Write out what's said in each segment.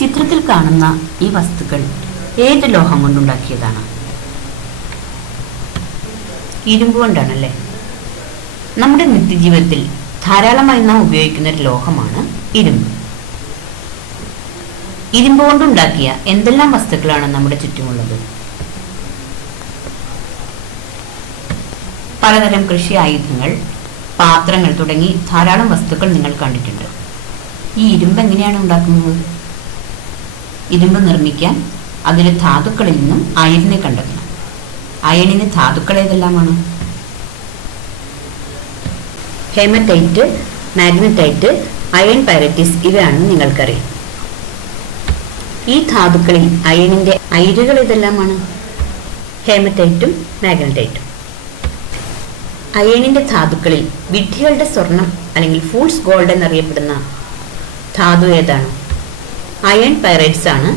ചിത്രത്തിൽ കാണുന്ന ഈ വസ്തുക്കൾ ഏത് ലോഹം കൊണ്ടുണ്ടാക്കിയതാണ്? ഇരുമ്പ് കൊണ്ടാണല്ലേ. നമ്മുടെ നിത്യജീവിതത്തിൽ ധാരാളമായി നാം ഉപയോഗിക്കുന്ന ഒരു ലോഹമാണ് ഇരുമ്പ്. ഇരുമ്പ് കൊണ്ടുണ്ടാക്കിയ എന്തെല്ലാം വസ്തുക്കളാണ് നമ്മുടെ ചുറ്റുമുള്ളത്? പലതരം കൃഷി ആയുധങ്ങൾ, പാത്രങ്ങൾ തുടങ്ങി ധാരാളം വസ്തുക്കൾ നിങ്ങൾ കണ്ടിട്ടുണ്ട്. ഈ ഇരുമ്പ് എങ്ങനെയാണ് ഉണ്ടാക്കുന്നത്? ഇരുമ്പ് നിർമ്മിക്കാൻ അതിലെ ധാതുക്കളിൽ നിന്നും അയണിനെ കണ്ടെത്തണം. അയണിന് ധാതുക്കൾ ഏതെല്ലാമാണ്? ഹേമറ്റൈറ്റ്, മാഗ്നറ്റൈറ്റ്, അയൺ പൈറൈറ്റിസ് ഇവയാണെന്ന് നിങ്ങൾക്കറിയാം. ഈ ധാതുക്കളിൽ അയണിന്റെ അയിരുകൾ ഏതെല്ലാമാണ്? ഹേമറ്റൈറ്റും മാഗ്നറ്റൈറ്റും. അയണിന്റെ ധാതുക്കളിൽ വിഡ്ഢികളുടെ സ്വർണം അല്ലെങ്കിൽ ഫൂൾസ് ഗോൾഡ് എന്നറിയപ്പെടുന്ന ധാതു ഏതാണ്? അയൺ പൈറൈറ്റ്സ് ആണ്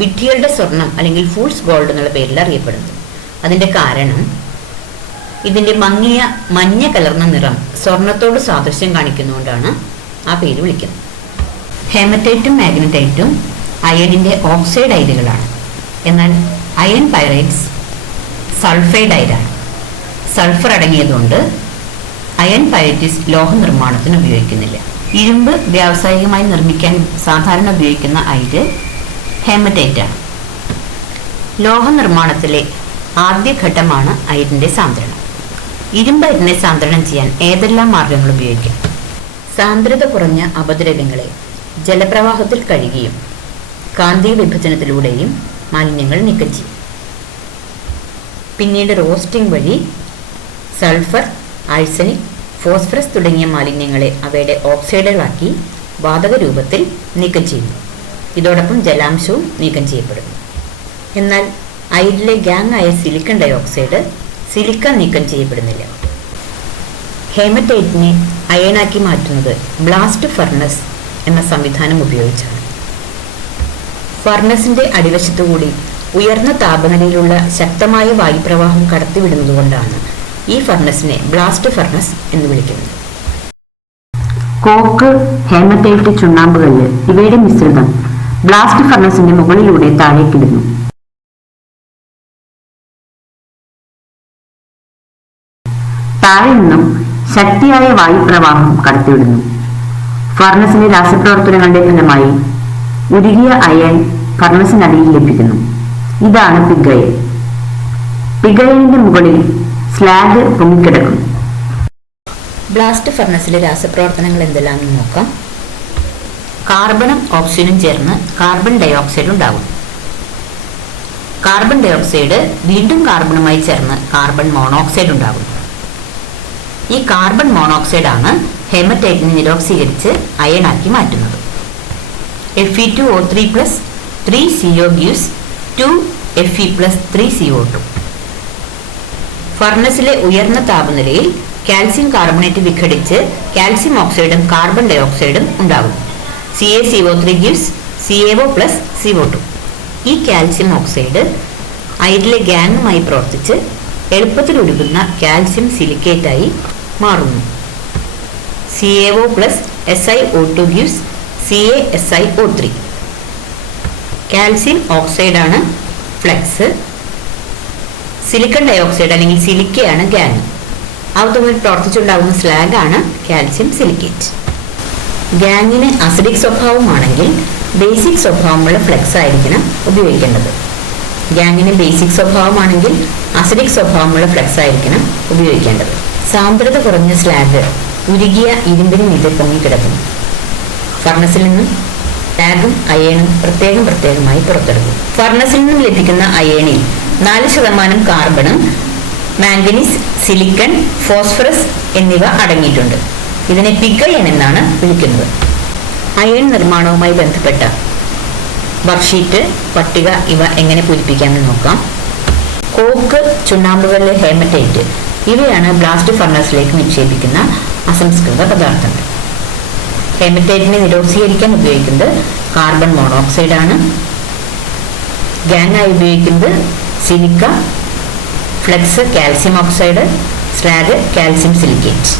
വിഡ്ഢികളുടെ സ്വർണം അല്ലെങ്കിൽ ഫൂൾസ് ഗോൾഡ് എന്നുള്ള പേരിൽ അറിയപ്പെടുന്നത്. അതിന്റെ കാരണം ഇതിന്റെ മങ്ങിയ മഞ്ഞ കലർന്ന നിറം സ്വർണത്തോട് സാദൃശ്യം കാണിക്കുന്നതുകൊണ്ടാണ് ആ പേര് വിളിക്കുന്നത്. ഹേമറ്റൈറ്റും മാഗ്നറ്റൈറ്റും അയണിന്റെ ഓക്സൈഡ് അയിരുകളാണ്. എന്നാൽ അയൺ പൈറൈറ്റ്സ് സൾഫൈഡ് അയിരാണ്. സൾഫർ അടങ്ങിയതുകൊണ്ട് അയൺ പൈറൈറ്റിസ് ലോഹ നിർമ്മാണത്തിന് ഉപയോഗിക്കുന്നില്ല. ഇരുമ്പ് വ്യാവസായികമായി നിർമ്മിക്കാൻ സാധാരണ ഉപയോഗിക്കുന്ന അയിര് ഹേമറ്റൈറ്റാണ്. ലോഹ നിർമ്മാണത്തിലെ ആദ്യ ഘട്ടമാണ് അയിരിന്റെ സാന്ദ്രണം. ഇരുമ്പ് അയിരിനെ സാന്ദ്രണം ചെയ്യാൻ ഏതെല്ലാം മാർഗങ്ങൾ ഉപയോഗിക്കാം? സാന്ദ്രത കുറഞ്ഞ അപദ്രവ്യങ്ങളെ ജലപ്രവാഹത്തിൽ കഴുകിയും കാന്തിക വിഭജനത്തിലൂടെയും മാലിന്യങ്ങൾ നീക്കം ചെയ്യും. പിന്നീട് റോസ്റ്റിംഗ് വഴി സൾഫർ, ആഴ്സനിക്, ഫോസ്ഫറസ് തുടങ്ങിയ മാലിന്യങ്ങളെ അവയുടെ ഓക്സൈഡുകളാക്കി വാതക രൂപത്തിൽ നീക്കം ചെയ്യുന്നു. ഇതോടൊപ്പം ജലാംശവും നീക്കം ചെയ്യപ്പെടുന്നു. എന്നാൽ അയിരിലെ ഗ്യാങ് ആയ സിലിക്കൺ ഡയോക്സൈഡ്, സിലിക്ക നീക്കം ചെയ്യപ്പെടുന്നില്ല. ഹേമറ്റൈറ്റിനെ അയണാക്കി മാറ്റുന്നത് ബ്ലാസ്റ്റ് ഫർണസ് എന്ന സംവിധാനം ഉപയോഗിച്ചാണ്. ഫർണസിന്റെ അടിവശത്തുകൂടി ഉയർന്ന താപനിലയിലുള്ള ശക്തമായ വായുപ്രവാഹം കടത്തിവിടുന്നതുകൊണ്ടാണ് ഈ ഫർണസിനെ ബ്ലാസ്റ്റ് ഫർണസ് എന്ന് വിളിക്കുന്നത്. കോക്ക്, ഹേമറ്റൈറ്റ്, ചുണ്ണാമ്പുകല്ല് ഇവയുടെ മിശ്രിതം ബ്ലാസ്റ്റ് ഫർണസിന്റെ മുകളിലൂടെ താഴേക്കിടുന്നു. താഴെ നിന്നും ശക്തിയായ വായുപ്രവാഹം കടത്തിവിടുന്നു. ഫർണസിന്റെ രാസപ്രവർത്തനങ്ങളുടെ ഫലമായി ഉരുകിയ അയൺ ഫർണസിനടിയിൽ ലഭിക്കുന്നു. ഇതാണ് പിഗയൻ. പിഗയനിന്റെ മുകളിൽ സ്ലാഗ് പൊങ്ങിക്കിടക്കുന്നു. ബ്ലാസ്റ്റ് ഫർണസിലെ രാസപ്രവർത്തനങ്ങൾ എന്തെല്ലാമെന്ന് നോക്കാം. കാർബണും ഓക്സിജനും ചേർന്ന് കാർബൺ ഡയോക്സൈഡ് ഉണ്ടാകും. കാർബൺ ഡയോക്സൈഡ് വീണ്ടും കാർബണുമായി ചേർന്ന് കാർബൺ മോണോക്സൈഡ് ഉണ്ടാകും. ഈ കാർബൺ മോണോക്സൈഡ് ആണ് ഹേമറ്റൈറ്റിനെ നിരോക്സീകരിച്ച് അയണാക്കി മാറ്റുന്നത്. Fe2O3+ 3CO gives 2Fe+3CO2. ഫർണസിലെ ഉയർന്ന താപനിലയിൽ കാൽസ്യം കാർബണേറ്റ് വിഘടിച്ച് കാൽസ്യം ഓക്സൈഡും കാർബൺ ഡയോക്സൈഡും ഉണ്ടാകും. CaCO3 gives CaO+CO2. ഈ കാൽസ്യം ഓക്സൈഡ് അയിരിലെ ഗ്യാങ്ങുമായി പ്രവർത്തിച്ച് എളുപ്പത്തിൽ ഉരുകുന്ന കാൽസ്യം സിലിക്കേറ്റായി മാറുന്നു. CaO+SiO2 gives CaSiO3. കാൽസ്യം ഓക്സൈഡാണ് ഫ്ലെക്സ്, സിലിക്കൺ ഡയോക്സൈഡ് അല്ലെങ്കിൽ സിലിക്കയാണ് ഗ്യാങ്. അവ തമ്മിൽ പ്രവർത്തിച്ചുണ്ടാകുന്ന സ്ലാഗ് ആണ് കാൽസ്യം സിലിക്കേറ്റ്. ഗ്യാങ്ങിന് അസിഡിക് സ്വഭാവമാണെങ്കിൽ ബേസിക് സ്വഭാവമുള്ള ഫ്ലെക്സ് ആയിരിക്കണം ഉപയോഗിക്കേണ്ടത്. ഗ്യാങ്ങിന് ബേസിക് സ്വഭാവമാണെങ്കിൽ അസിഡിക് സ്വഭാവമുള്ള ഫ്ലെക്സ് ആയിരിക്കണം ഉപയോഗിക്കേണ്ടത്. സാന്ദ്രത കുറഞ്ഞ സ്ലാഗ് ഉരുകിയ ഇരുമ്പിന് മീതെ പൊങ്ങിക്കിടക്കുന്നു. ഫർണസിൽ നിന്നും സ്ലാഗും അയേണും പ്രത്യേകമായി പുറത്തെടുക്കും. ഫർണസിൽ നിന്നും ലഭിക്കുന്ന അയേണിൽ 4% കാർബണും മാംഗനീസ്, സിലിക്കൺ, ഫോസ്ഫറസ് എന്നിവ അടങ്ങിയിട്ടുണ്ട്. ഇതിനെ പിഗയൻ എന്നാണ് വിളിക്കുന്നത്. അയൺ നിർമ്മാണവുമായി ബന്ധപ്പെട്ട വർക്ക്ഷീറ്റ്, പട്ടിക ഇവ എങ്ങനെ പൂരിപ്പിക്കാമെന്ന് നോക്കാം. കോക്ക്, ചുണ്ണാമ്പുകല്ല്, ഹേമറ്റൈറ്റ് ഇവയാണ് ബ്ലാസ്റ്റ് ഫർണസിലേക്ക് നിക്ഷേപിക്കുന്ന അസംസ്കൃത പദാർത്ഥങ്ങൾ. ഹേമറ്റൈറ്റിനെ നിരോക്സീകരിക്കാൻ ഉപയോഗിക്കുന്നത് കാർബൺ മോണോക്സൈഡ് ആണ്. ഗ്യാങ്ങായി ഉപയോഗിക്കുന്നത് silica, flex calcium oxide, slag calcium silicate.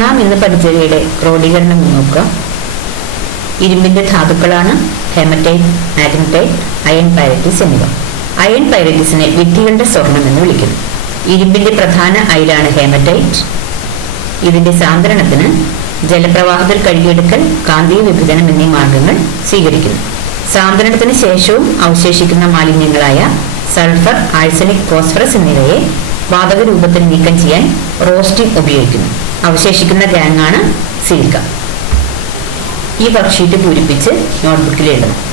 നാം ഇന്ന് പഠിച്ചവയുടെ ക്രോഡീകരണം നോക്കുക. ഇരുമ്പിന്റെ ധാതുക്കളാണ് ഹെമറ്റൈറ്റ്, മാഗ്നറ്റൈറ്റ്, അയൺ പൈറൈറ്റിസ് എന്നിവ. അയൺ പൈറൈറ്റിസിനെ വിഡ്ഢികളുടെ സ്വർണം എന്ന് വിളിക്കുന്നു. ഇരുമ്പിന്റെ പ്രധാന അയിലാണ് ഹെമറ്റൈറ്റ്. ഇതിന്റെ സാന്ദ്രണത്തിന് ജലപ്രവാഹത്തിൽ കഴുകിയെടുക്കൽ, കാന്തിക വിഭജനം എന്നീ മാർഗങ്ങൾ സ്വീകരിക്കുന്നു. സാന്ദ്രണത്തിന് ശേഷവും അവശേഷിക്കുന്ന മാലിന്യങ്ങളായ സൾഫർ, ആഴ്സനിക്, ഫോസ്ഫറസ് എന്നിവയെ വാതക രൂപത്തിൽ നീക്കം ചെയ്യാൻ റോസ്റ്റിംഗ് ഉപയോഗിക്കുന്നു. അവശേഷിക്കുന്ന ഗ്യാങ്ങാണ് സിലിക്ക. ഈ വർക്ക്ഷീറ്റ് പൂരിപ്പിച്ച് നോട്ട്ബുക്കിൽ എഴുതണം.